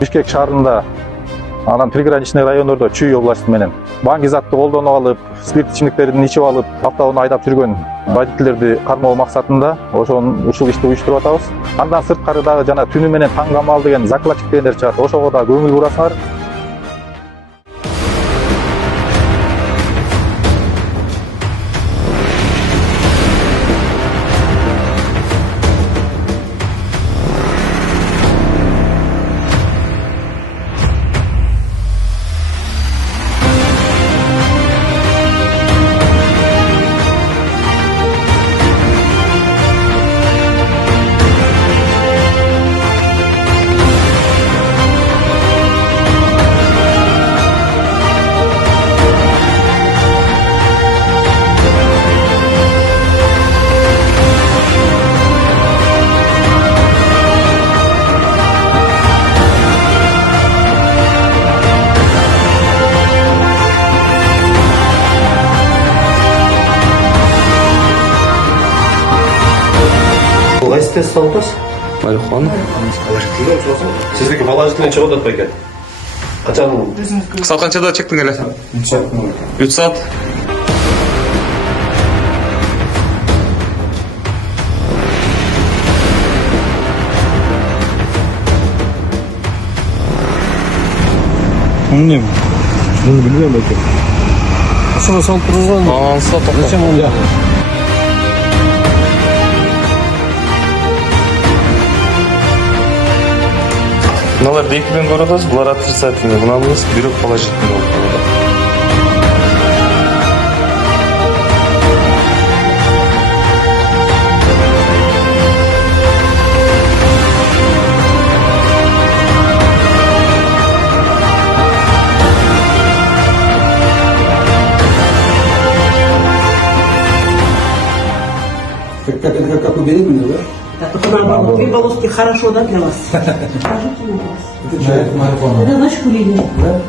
Бишкек шаарында анан приграничный райондордо Чүй областы менен баңги затты колдонуп алып, спирт ичимдиктерин ичип алып, автоунаа айдап жүргөн водительдерди кармоо максатында ушул ишти уюштуруп атабыз. Андан сырткары дагы жана түнү менен таң камал деген закладчик дегендер чыгат. Ошого да көңүл бурасыңар. Қайсы тест алып тұрсыз? Марихуана. Сіздікі положительный шығып жатпай екен. Қашан? Саат қаншада чектің әлі? 3 saat. Ne? Bunu bilmiyorum belki. Aşağı salып тұрған. Аңса тоқта. Зачем он я? Мыналарды екімен көріп, бұлар отрицательный, мынамыз бүйрек положительный болып қалады. Как уберегли, да? Да, только наоборот, 2 полоски хорошо, да, для вас? Хорошо для вас. Это человек марихуана. Это значит курение. Да?